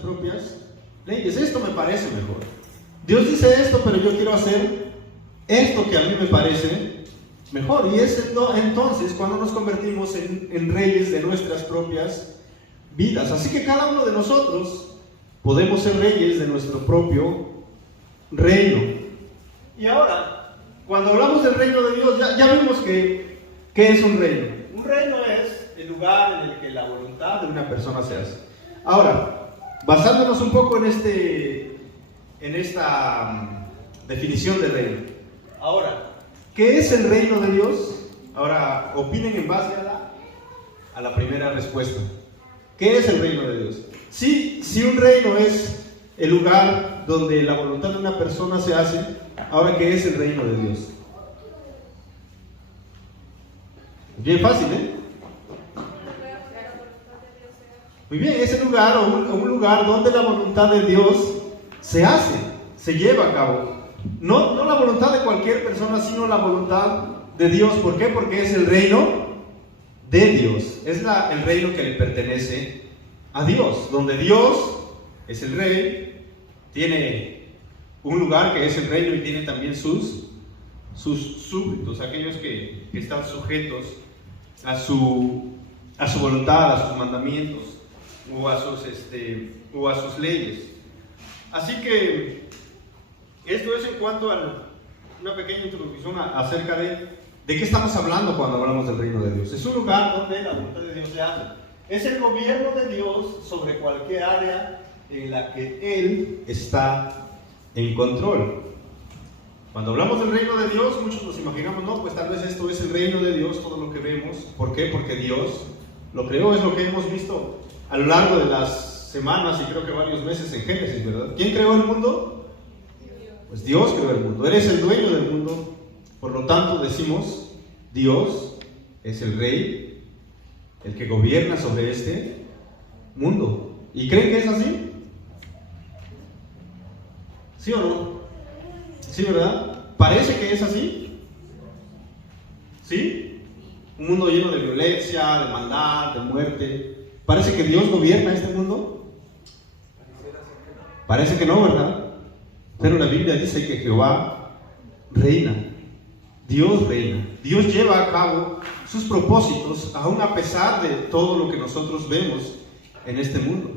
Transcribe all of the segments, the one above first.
propias leyes. Esto me parece mejor. Dios dice esto, pero yo quiero hacer esto que a mí me parece mejor. Y es entonces cuando nos convertimos en reyes de nuestras propias vidas. Así que cada uno de nosotros podemos ser reyes de nuestro propio reino. Y ahora, cuando hablamos del reino de Dios, ya vimos que es un reino. Un reino es el lugar en el que la voluntad de una persona se hace. Ahora, basándonos un poco en esta definición de reino. Ahora, ¿qué es el reino de Dios? Ahora, opinen en base a la primera respuesta. ¿Qué es el reino de Dios? Si un reino es el lugar donde la voluntad de una persona se hace, ahora, ¿qué es el reino de Dios? Bien fácil, ¿eh? Muy bien, es el lugar o un lugar donde la voluntad de Dios se hace, se lleva a cabo. No la voluntad de cualquier persona, sino la voluntad de Dios. ¿Por qué? Porque es el reino de Dios. Es el reino que le pertenece a Dios. Donde Dios es el rey, tiene un lugar que es el reino y tiene también sus súbditos, aquellos que están sujetos a su voluntad, a sus mandamientos o a sus leyes. Así que esto es en cuanto a una pequeña introducción acerca de qué estamos hablando cuando hablamos del reino de Dios. Es un lugar donde la voluntad de Dios se hace. Es el gobierno de Dios sobre cualquier área en la que Él está en control. Cuando hablamos del reino de Dios, muchos nos imaginamos, no, pues tal vez esto es el reino de Dios, todo lo que vemos. ¿Por qué? Porque Dios lo creó, es lo que hemos visto a lo largo de las semanas y creo que varios meses en Génesis, ¿verdad? ¿Quién creó el mundo? Pues Dios creó el mundo, eres el dueño del mundo, por lo tanto decimos, Dios es el rey, el que gobierna sobre este mundo. ¿Y creen que es así? ¿Sí o no? ¿Sí, verdad? ¿Parece que es así? ¿Sí? Un mundo lleno de violencia, de maldad, de muerte. ¿Parece que Dios gobierna este mundo? Parece que no, ¿verdad? Pero la Biblia dice que Jehová reina. Dios reina. Dios lleva a cabo sus propósitos, aún a pesar de todo lo que nosotros vemos en este mundo.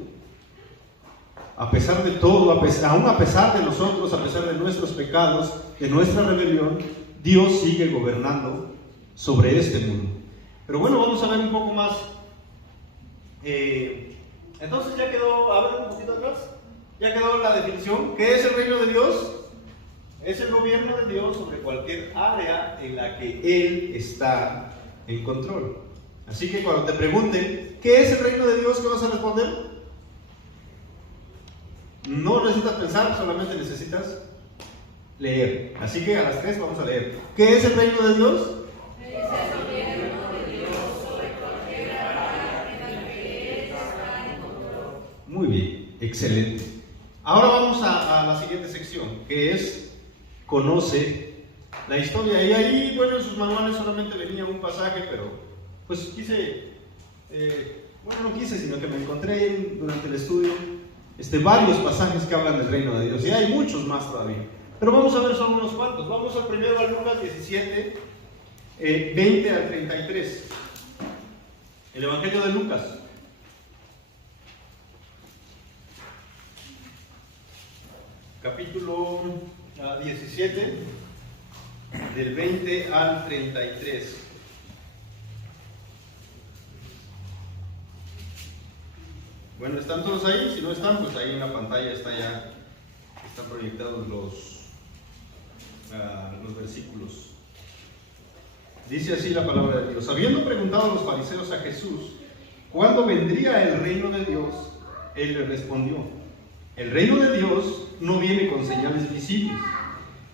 A pesar de todo, aún a pesar de nosotros, a pesar de nuestros pecados, de nuestra rebelión, Dios sigue gobernando sobre este mundo. Pero bueno, vamos a ver un poco más. Entonces ya quedó, a ver un poquito atrás, ya quedó la definición. ¿Qué es el reino de Dios? Es el gobierno de Dios sobre cualquier área en la que Él está en control. Así que cuando te pregunten, ¿qué es el reino de Dios? ¿Qué vas a responder? No necesitas pensar, solamente necesitas leer. Así que a las 3 vamos a leer. ¿Qué es el reino de Dios? Es el gobierno de Dios sobre cualquier área en la que Él está en control. Muy bien, excelente. Ahora vamos a la siguiente sección, que es Conoce la historia. Y ahí, bueno, en sus manuales solamente venía un pasaje, pero pues quise, no quise, sino que me encontré durante el estudio varios pasajes que hablan del reino de Dios, y hay muchos más todavía, pero vamos a ver solo unos cuantos. Vamos al primero, a Lucas 17, 20 al 33, el Evangelio de Lucas. Capítulo 17, del 20 al 33. Bueno, ¿están todos ahí? Si no están, pues ahí en la pantalla están proyectados los versículos. Dice así la palabra de Dios. Habiendo preguntado a los fariseos a Jesús, ¿cuándo vendría el reino de Dios? Él le respondió, el reino de Dios no viene con señales visibles,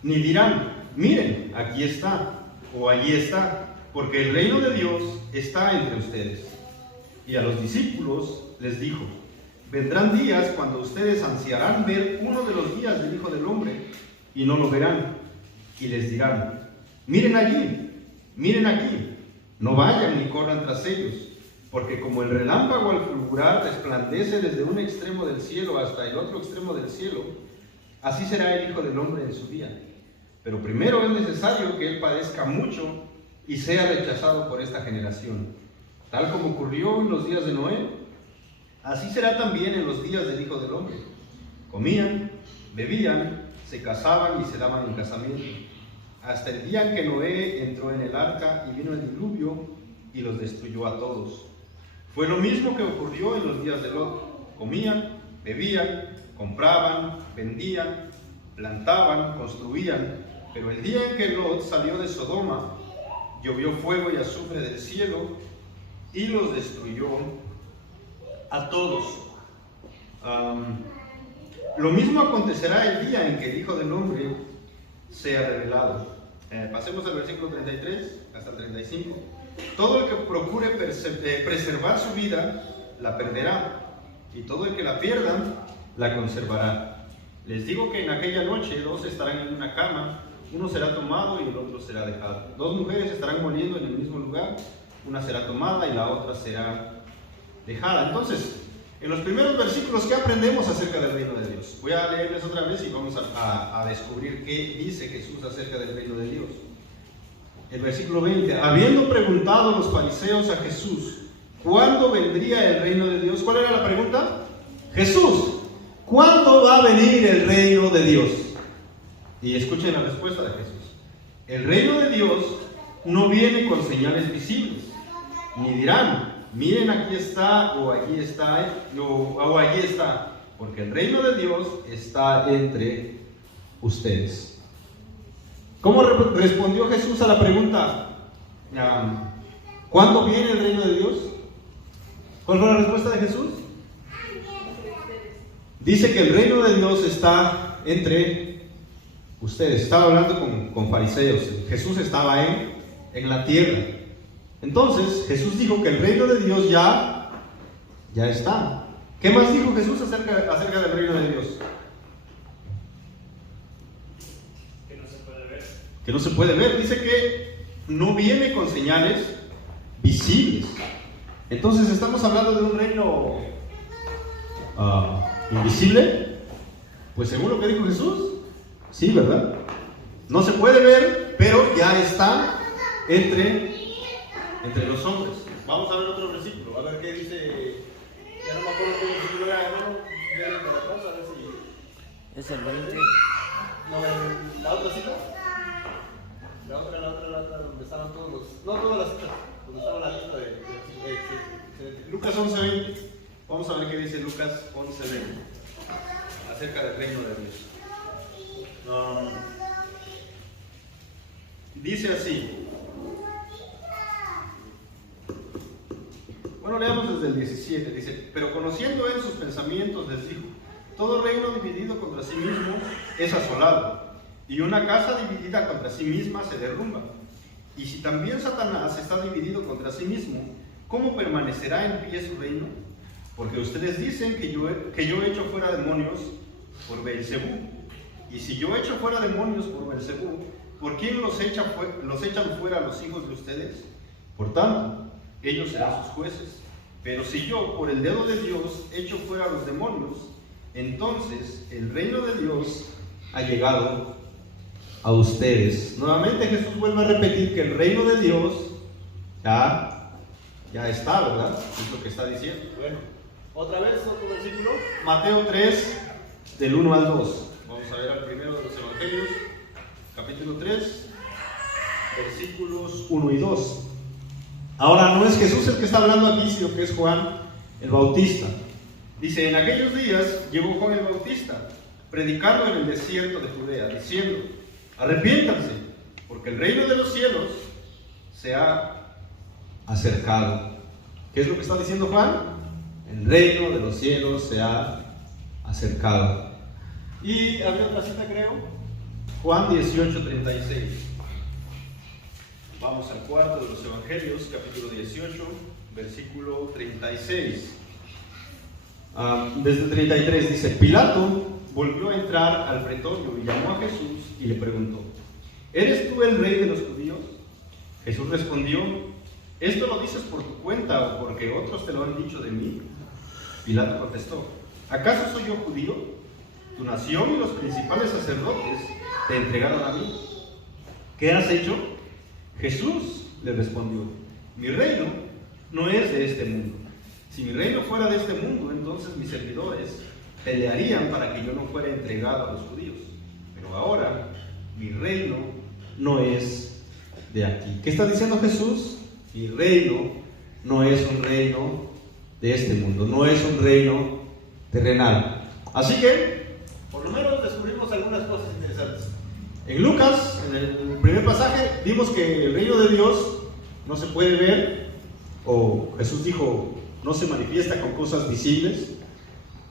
ni dirán, miren, aquí está, o allí está, porque el reino de Dios está entre ustedes. Y a los discípulos les dijo, vendrán días cuando ustedes ansiarán ver uno de los días del Hijo del Hombre, y no lo verán, y les dirán, miren allí, miren aquí, no vayan ni corran tras ellos, Porque como el relámpago al fulgurar resplandece desde un extremo del cielo hasta el otro extremo del cielo, así será el Hijo del Hombre en su día. Pero primero es necesario que Él padezca mucho y sea rechazado por esta generación. Tal como ocurrió en los días de Noé, así será también en los días del Hijo del Hombre. Comían, bebían, se casaban y se daban en casamiento, hasta el día en que Noé entró en el arca y vino el diluvio y los destruyó a todos. Fue lo mismo que ocurrió en los días de Lot. Comían, bebían, compraban, vendían, plantaban, construían, pero el día en que Lot salió de Sodoma, llovió fuego y azufre del cielo y los destruyó a todos. Lo mismo acontecerá el día en que el Hijo del Hombre sea revelado. Pasemos al versículo 33 hasta el 35. Todo el que procure preservar su vida, la perderá, y todo el que la pierda, la conservará. Les digo que en aquella noche 2 estarán en una cama, uno será tomado y el otro será dejado. 2 mujeres estarán moliendo en el mismo lugar, una será tomada y la otra será dejada. Entonces, en los primeros versículos, ¿qué aprendemos acerca del reino de Dios? Voy a leerles otra vez y vamos a descubrir qué dice Jesús acerca del reino de Dios. El versículo 20, habiendo preguntado los fariseos a Jesús, ¿cuándo vendría el reino de Dios? ¿Cuál era la pregunta? Jesús, ¿cuándo va a venir el reino de Dios? Y escuchen la respuesta de Jesús. El reino de Dios no viene con señales visibles, ni dirán, miren aquí está, o allí está, o allí está, porque el reino de Dios está entre ustedes. ¿Cómo respondió Jesús a la pregunta? ¿Cuándo viene el reino de Dios? ¿Cuál fue la respuesta de Jesús? Dice que el reino de Dios está entre ustedes. Estaba hablando con fariseos. Jesús estaba en la tierra. Entonces Jesús dijo que el reino de Dios ya está. ¿Qué más dijo Jesús acerca del reino de Dios? Que no se puede ver. Dice que no viene con señales visibles. Entonces estamos hablando de un reino invisible. Pues según lo que dijo Jesús, sí, ¿verdad? No se puede ver, pero ya está entre los hombres. Vamos a ver otro versículo, a ver qué dice. Ya no me acuerdo qué versículo era, hermano. A ver si Es el 20. no, la otra cita. La otra, donde estaban todos los. No todas las citas, donde estaba la lista de Lucas 11:20. Vamos a ver qué dice Lucas 11:20 acerca del reino de Dios. No. Dice así. Bueno, leamos desde el 17. Dice: pero conociendo él sus pensamientos, les dijo: todo reino dividido contra sí mismo es asolado, y una casa dividida contra sí misma se derrumba. Y si también Satanás está dividido contra sí mismo, ¿cómo permanecerá en pie su reino? Porque ustedes dicen que yo echo fuera demonios por Beelzebú. Y si yo echo fuera demonios por Beelzebú, ¿por quién los echan fuera los hijos de ustedes? Por tanto, ellos serán sus jueces. Pero si yo, por el dedo de Dios, echo fuera los demonios, entonces el reino de Dios ha llegado a ustedes. Nuevamente Jesús vuelve a repetir que el reino de Dios ya está, ¿verdad? Es lo que está diciendo. Bueno, otra vez otro versículo. Mateo 3, del 1 al 2. Vamos a ver al primero de los evangelios, capítulo 3, versículos 1 y 2. Ahora no es Jesús el que está hablando aquí, sino que es Juan el Bautista. Dice: en aquellos días llegó Juan el Bautista, predicando en el desierto de Judea, diciendo: arrepiéntanse, porque el reino de los cielos se ha acercado. ¿Qué es lo que está diciendo Juan? El reino de los cielos se ha acercado. Y había otra cita, creo, Juan 18:36. Vamos al cuarto de los evangelios, capítulo 18, versículo 36. Desde el 33 dice: Pilato volvió a entrar al pretorio y llamó a Jesús y le preguntó: ¿eres tú el rey de los judíos? Jesús respondió: ¿esto lo dices por tu cuenta o porque otros te lo han dicho de mí? Pilato contestó, ¿acaso soy yo judío? Tu nación y los principales sacerdotes te entregaron a mí. ¿Qué has hecho? Jesús le respondió, mi reino no es de este mundo. Si mi reino fuera de este mundo, entonces mis servidores pelearían para que yo no fuera entregado a los judíos. Pero ahora mi reino no es de aquí. ¿Qué está diciendo Jesús? Mi reino no es un reino de este mundo, no es un reino terrenal. Así que, por lo menos descubrimos algunas cosas interesantes. En Lucas, en el primer pasaje, vimos que el reino de Dios no se puede ver, o Jesús dijo, no se manifiesta con cosas visibles.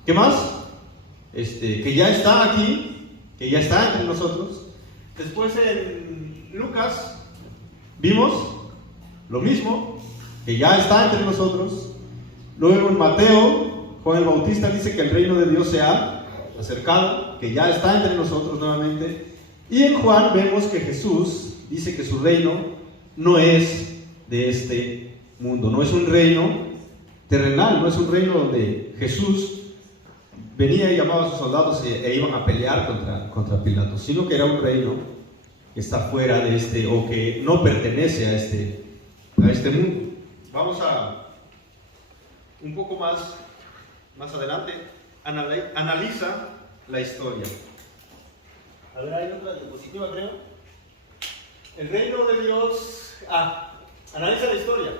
¿Qué más? Que ya está aquí, que ya está entre nosotros. Después en Lucas vimos lo mismo, que ya está entre nosotros. Luego en Mateo, Juan el Bautista dice que el reino de Dios se ha acercado, que ya está entre nosotros nuevamente. Y en Juan vemos que Jesús dice que su reino no es de este mundo, no es un reino terrenal, no es un reino donde Jesús venía y llamaba a sus soldados e iban a pelear contra Pilato, sino que era un reino que está fuera de este, o que no pertenece a este mundo. Vamos a un poco más adelante, analiza la historia. A ver, hay otra diapositiva, creo. El reino de Dios. Analiza la historia.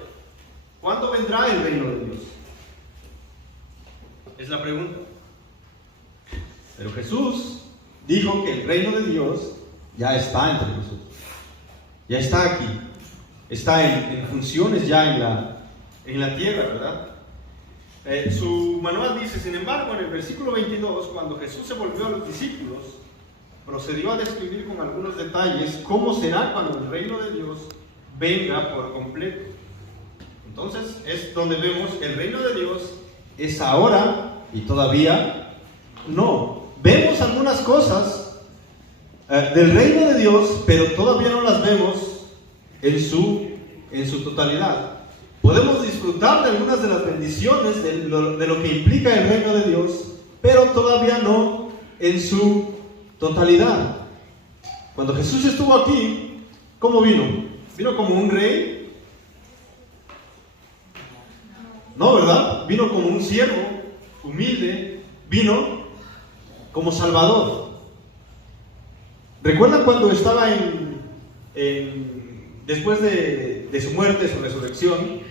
¿Cuándo vendrá el reino de Dios? Es la pregunta. Pero Jesús dijo que el reino de Dios ya está entre nosotros. Ya está aquí. Está en funciones ya en la tierra, ¿verdad? Su manual dice, sin embargo, en el versículo 22, cuando Jesús se volvió a los discípulos, procedió a describir con algunos detalles cómo será cuando el reino de Dios venga por completo. Entonces es donde vemos el reino de Dios es ahora y todavía no. Vemos algunas cosas del reino de Dios, pero todavía no las vemos en su totalidad. Podemos disfrutar de algunas de las bendiciones de lo que implica el reino de Dios, pero todavía no en su totalidad. Cuando Jesús estuvo aquí, ¿cómo vino? ¿Vino como un rey? No, ¿verdad? Vino como un siervo humilde, vino como Salvador. ¿Recuerdan cuando estaba después de su muerte, su resurrección,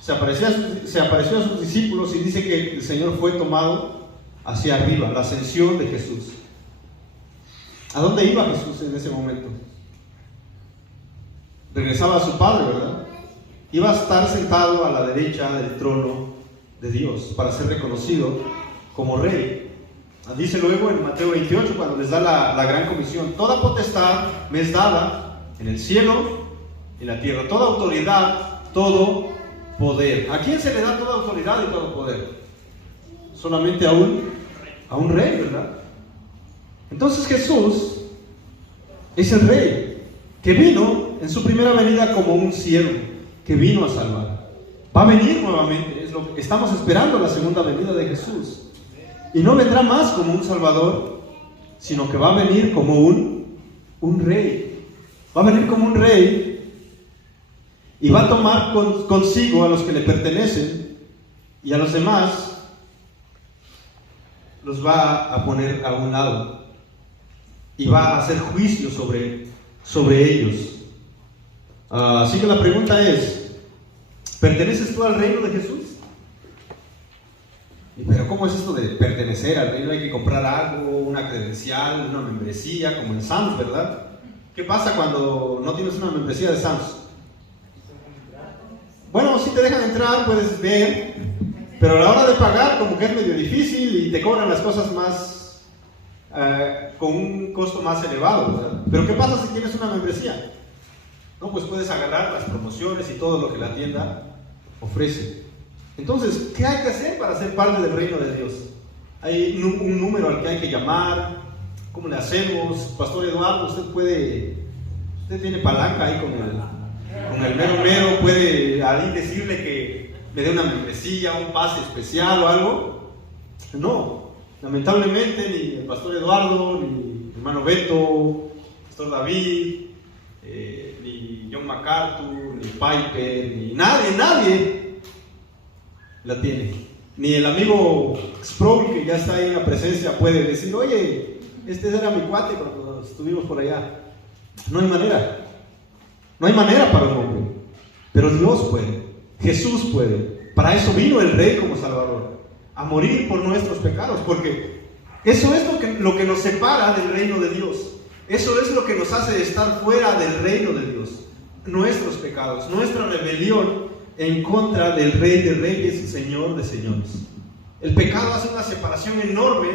se apareció a sus discípulos y dice que el Señor fue tomado hacia arriba, la ascensión de Jesús? ¿A dónde iba Jesús en ese momento? Regresaba a su Padre, ¿verdad? Iba a estar sentado a la derecha del trono de Dios para ser reconocido como Rey. Dice luego en Mateo 28, cuando les da la gran comisión, toda potestad me es dada en el cielo y en la tierra, toda autoridad, todo poder. ¿A quién se le da toda autoridad y todo poder? Solamente a un rey, ¿verdad? Entonces Jesús es el rey que vino en su primera venida como un siervo, que vino a salvar. Va a venir nuevamente, es lo que estamos esperando, la segunda venida de Jesús. Y no vendrá más como un salvador, sino que va a venir como un rey. Va a venir como un rey y va a tomar consigo a los que le pertenecen, y a los demás los va a poner a un lado y va a hacer juicio sobre ellos. Así que la pregunta es, ¿perteneces tú al reino de Jesús? Pero ¿cómo es esto de pertenecer al reino? Hay que comprar algo, una credencial, una membresía, como en Sam's, ¿verdad? ¿Qué pasa cuando no tienes una membresía de Sam's? Bueno, si te dejan entrar, puedes ver, pero a la hora de pagar como que es medio difícil y te cobran las cosas más, con un costo más elevado, ¿verdad? Pero ¿qué pasa si tienes una membresía? No, pues puedes agarrar las promociones y todo lo que la tienda ofrece. Entonces, ¿qué hay que hacer para ser parte del reino de Dios? Hay un número al que hay que llamar. ¿Cómo le hacemos? Pastor Eduardo, usted tiene palanca ahí con Con el mero mero puede ahí decirle que me dé una membresía, un pase especial o algo. No, lamentablemente ni el pastor Eduardo, ni el hermano Beto, el pastor David, ni John MacArthur, ni Piper, ni nadie la tiene. Ni el amigo Sproul, que ya está ahí en la presencia, puede decir, oye, este era mi cuate cuando estuvimos por allá. No hay manera. No hay manera para un hombre. Pero Dios puede. Jesús puede. Para eso vino el Rey como Salvador. A morir por nuestros pecados. Porque eso es lo que nos separa del reino de Dios. Eso es lo que nos hace estar fuera del reino de Dios. Nuestros pecados, nuestra rebelión en contra del Rey de Reyes y Señor de Señores. El pecado hace una separación enorme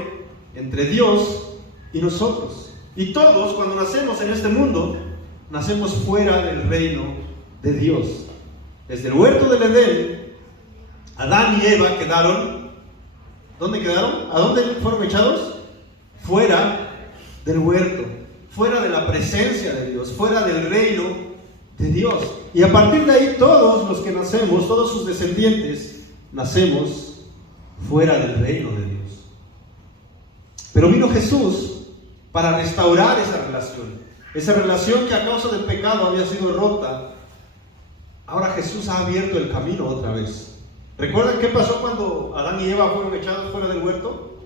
entre Dios y nosotros. Y todos, cuando nacemos en este mundo, nacemos fuera del reino de Dios. Desde el huerto del Edén, Adán y Eva quedaron, ¿dónde quedaron? ¿A dónde fueron echados? Fuera del huerto, fuera de la presencia de Dios, fuera del reino de Dios. Y a partir de ahí todos los que nacemos, todos sus descendientes, nacemos fuera del reino de Dios. Pero vino Jesús para restaurar esa relación que a causa del pecado había sido rota. Ahora Jesús ha abierto el camino otra vez. ¿Recuerdan qué pasó cuando Adán y Eva fueron echados fuera del huerto?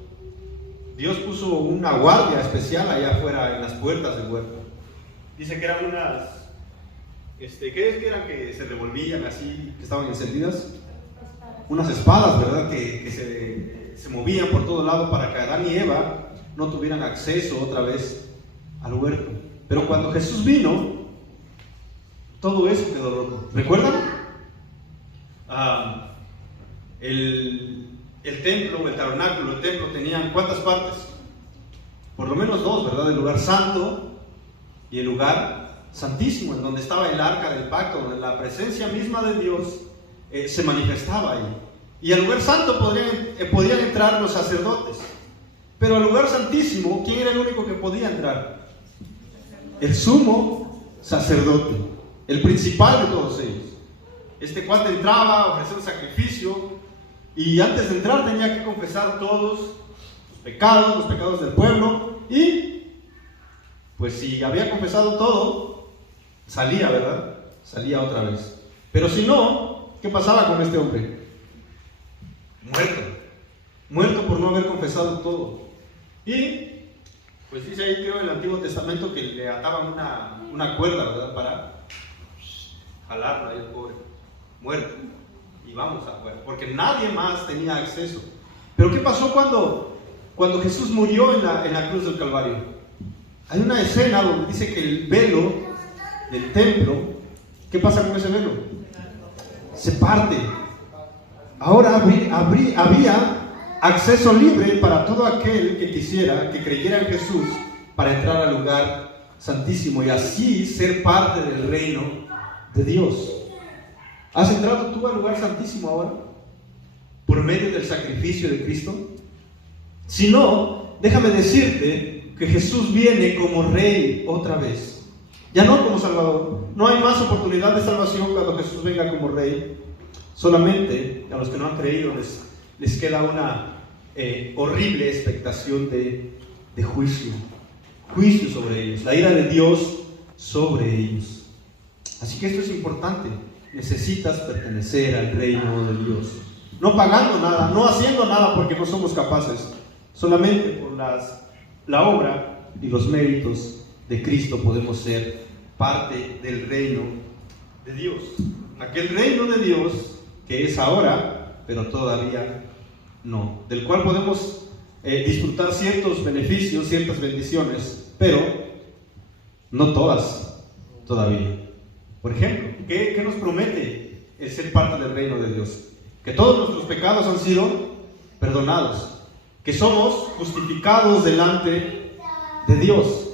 Dios puso una guardia especial allá afuera en las puertas del huerto. Dice que eran unas, ¿qué eran que se revolvían así, que estaban encendidas? Unas espadas, ¿verdad? Que se movían por todo lado para que Adán y Eva no tuvieran acceso otra vez al huerto. Pero cuando Jesús vino, todo eso quedó roto. ¿Recuerdan? El templo, el tabernáculo, el templo tenían ¿cuántas partes? Por lo menos dos, ¿verdad? El lugar santo y el lugar santísimo, en donde estaba el arca del pacto, donde la presencia misma de Dios se manifestaba ahí. Y al lugar santo podían entrar los sacerdotes. Pero al lugar santísimo, ¿quién era el único que podía entrar? El sumo sacerdote, el principal de todos ellos. Este cuate entraba, ofrecía un sacrificio, y antes de entrar tenía que confesar todos los pecados del pueblo, y pues si había confesado todo, salía, ¿verdad? Salía otra vez. Pero si no, ¿qué pasaba con este hombre? Muerto por no haber confesado todo. Y pues dice ahí, creo, en el Antiguo Testamento que le ataban una cuerda, ¿verdad? Para jalarlo ahí el pobre, muerto. Y vamos afuera, porque nadie más tenía acceso. Pero ¿qué pasó cuando Jesús murió en la cruz del Calvario? Hay una escena donde dice que el velo del templo, ¿qué pasa con ese velo? Se parte. Ahora había acceso libre para todo aquel que quisiera, que creyera en Jesús, para entrar al lugar santísimo y así ser parte del reino de Dios. ¿Has entrado tú al lugar santísimo ahora? ¿Por medio del sacrificio de Cristo? Si no, déjame decirte que Jesús viene como Rey otra vez. Ya no como Salvador. No hay más oportunidad de salvación cuando Jesús venga como Rey. Solamente a los que no han creído les queda una horrible expectación de juicio sobre ellos, la ira de Dios sobre ellos. Así que esto es importante. Necesitas pertenecer al reino de Dios, no pagando nada, no haciendo nada porque no somos capaces, solamente por la obra y los méritos de Cristo podemos ser parte del reino de Dios, aquel reino de Dios que es ahora, pero todavía no, del cual podemos disfrutar ciertos beneficios, ciertas bendiciones, pero no todas todavía. Por ejemplo, ¿qué nos promete el ser parte del reino de Dios? Que todos nuestros pecados han sido perdonados, que somos justificados delante de Dios.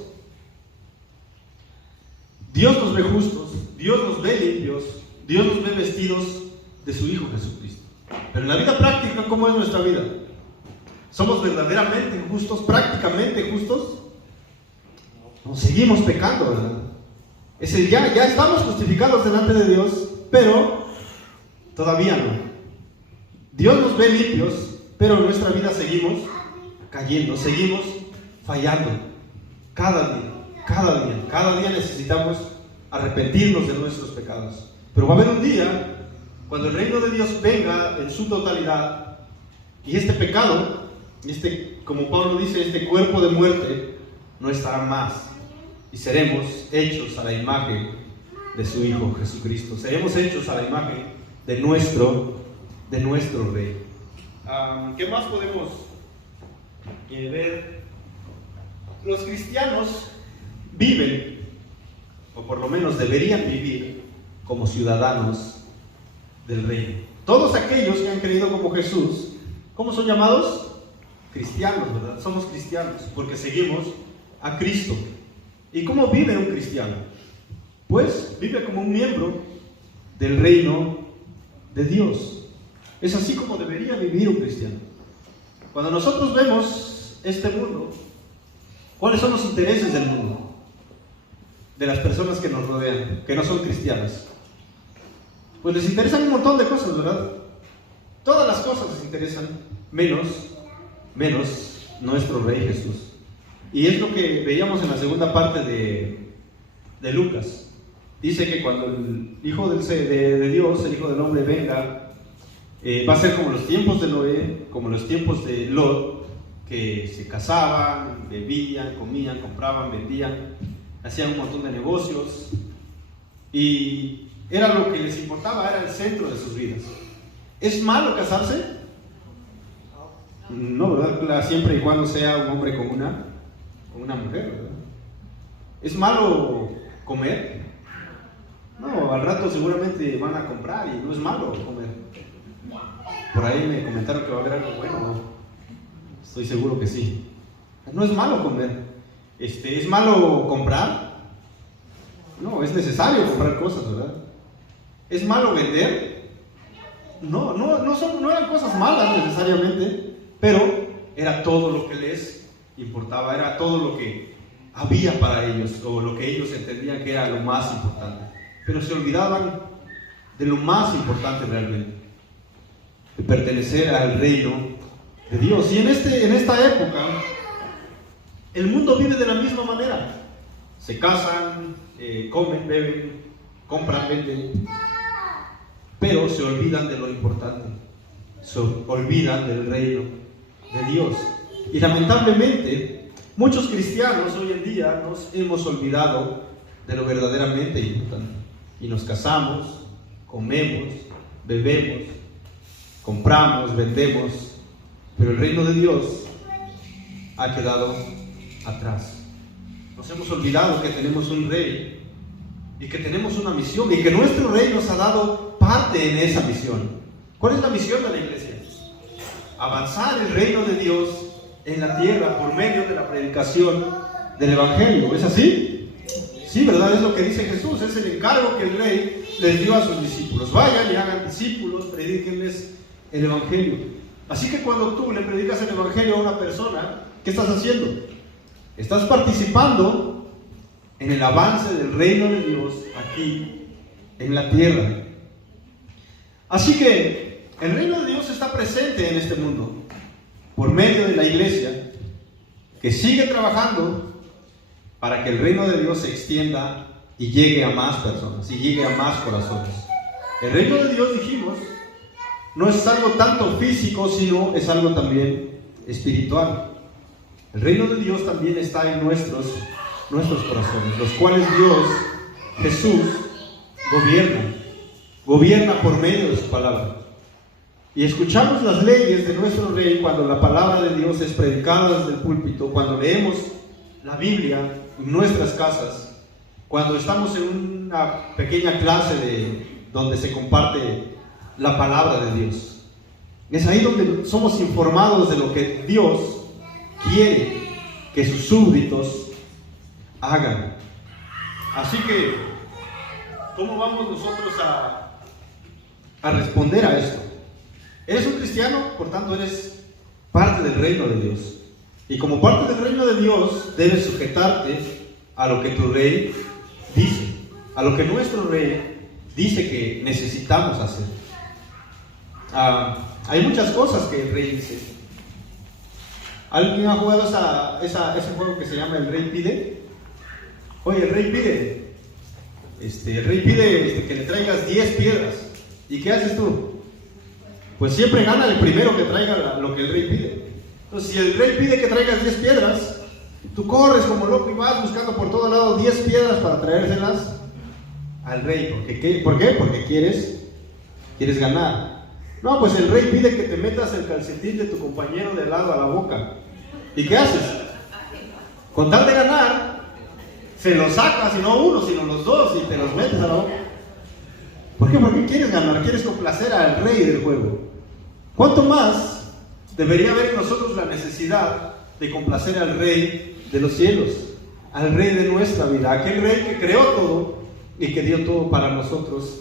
Dios nos ve justos, Dios nos ve limpios, Dios nos ve vestidos de su Hijo Jesucristo. Pero en la vida práctica, ¿cómo es nuestra vida? ¿Somos verdaderamente justos, prácticamente justos? No, seguimos pecando, ¿verdad? Ya estamos justificados delante de Dios, pero todavía no. Dios nos ve limpios, pero en nuestra vida seguimos cayendo, seguimos fallando. Cada día necesitamos arrepentirnos de nuestros pecados. Pero va a haber un día cuando el reino de Dios venga en su totalidad y este pecado, como Pablo dice, este cuerpo de muerte no estará más y seremos hechos a la imagen de su Hijo Jesucristo. Seremos hechos a la imagen de nuestro Rey. ¿Qué más podemos ver? Los cristianos viven, o por lo menos deberían vivir, como ciudadanos del reino. Todos aquellos que han creído como Jesús, ¿cómo son llamados? Cristianos, ¿verdad? Somos cristianos porque seguimos a Cristo. ¿Y cómo vive un cristiano? Pues vive como un miembro del reino de Dios. Es así como debería vivir un cristiano. Cuando nosotros vemos este mundo, ¿cuáles son los intereses del mundo? De las personas que nos rodean, que no son cristianas. Pues les interesan un montón de cosas, ¿verdad? Todas las cosas les interesan, menos nuestro Rey Jesús. Y es lo que veíamos en la segunda parte de Lucas. Dice que cuando el Hijo de Dios, el Hijo del Hombre, venga, va a ser como los tiempos de Noé, como los tiempos de Lot, que se casaban, bebían, comían, compraban, vendían, hacían un montón de negocios y era lo que les importaba, era el centro de sus vidas. ¿Es malo casarse? No, ¿verdad? Siempre y cuando sea un hombre con una mujer, ¿verdad? ¿Es malo comer? No, al rato seguramente van a comprar y no es malo comer. Por ahí me comentaron que va a haber algo bueno, ¿no? Estoy seguro que sí. No es malo comer. ¿Es malo comprar? No, es necesario comprar cosas, ¿verdad? ¿Es malo vender? No eran cosas malas necesariamente, pero era todo lo que les importaba, era todo lo que había para ellos, o lo que ellos entendían que era lo más importante. Pero se olvidaban de lo más importante realmente, de pertenecer al reino de Dios. Y en esta época, el mundo vive de la misma manera. Se casan, comen, beben, compran, venden, pero se olvidan de lo importante, se olvidan del reino de Dios. Y lamentablemente, muchos cristianos hoy en día nos hemos olvidado de lo verdaderamente importante. Y nos casamos, comemos, bebemos, compramos, vendemos, pero el reino de Dios ha quedado atrás. Nos hemos olvidado que tenemos un rey y que tenemos una misión y que nuestro rey nos ha dado parte en esa misión. ¿Cuál es la misión de la iglesia? Avanzar el reino de Dios en la tierra por medio de la predicación del evangelio. ¿Es así? Sí, ¿verdad? Es lo que dice Jesús. Es el encargo que el rey les dio a sus discípulos. Vayan y hagan discípulos, predíquenles el evangelio. Así que cuando tú le predicas el evangelio a una persona, ¿qué estás haciendo? Estás participando en el avance del reino de Dios aquí en la tierra. Así que el reino de Dios está presente en este mundo por medio de la iglesia, que sigue trabajando para que el reino de Dios se extienda y llegue a más personas y llegue a más corazones. El reino de Dios, dijimos, no es algo tanto físico, sino es algo también espiritual. El reino de Dios también está en nuestros corazones, los cuales Dios, Jesús, gobierna por medio de su palabra. Y escuchamos las leyes de nuestro Rey cuando la palabra de Dios es predicada desde el púlpito, cuando leemos la Biblia en nuestras casas, cuando estamos en una pequeña clase donde se comparte la palabra de Dios. Es ahí donde somos informados de lo que Dios quiere que sus súbditos hagan. Así que, ¿cómo vamos nosotros a responder a esto? Eres un cristiano, por tanto eres parte del reino de Dios. Y como parte del reino de Dios, debes sujetarte a lo que tu rey dice. a lo que nuestro rey dice que necesitamos hacer. Hay muchas cosas que el rey dice. ¿Alguien ha jugado ese juego que se llama El Rey Pide? Oye, el rey pide. El rey pide que le traigas 10 piedras. ¿Y qué haces tú? Pues siempre gana el primero que traiga lo que el rey pide. Entonces, si el rey pide que traigas 10 piedras, tú corres como loco y vas buscando por todo lado 10 piedras para traérselas al rey. ¿Por qué? Porque quieres ganar. No, pues el rey pide que te metas el calcetín de tu compañero de al lado a la boca. ¿Y qué haces? Con tal de ganar, se los sacas, y no uno, sino los dos, y te los metes a la boca. ¿Por qué? Porque quieres ganar, quieres complacer al rey del juego. ¿Cuánto más debería haber en nosotros la necesidad de complacer al rey de los cielos, al rey de nuestra vida, aquel rey que creó todo y que dio todo para nosotros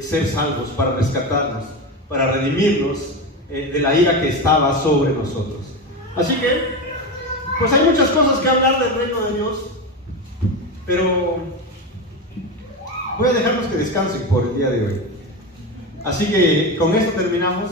ser salvos, para rescatarnos, para redimirnos de la ira que estaba sobre nosotros? Así que, pues hay muchas cosas que hablar del reino de Dios, pero voy a dejarlos que descansen por el día de hoy. Así que con esto terminamos.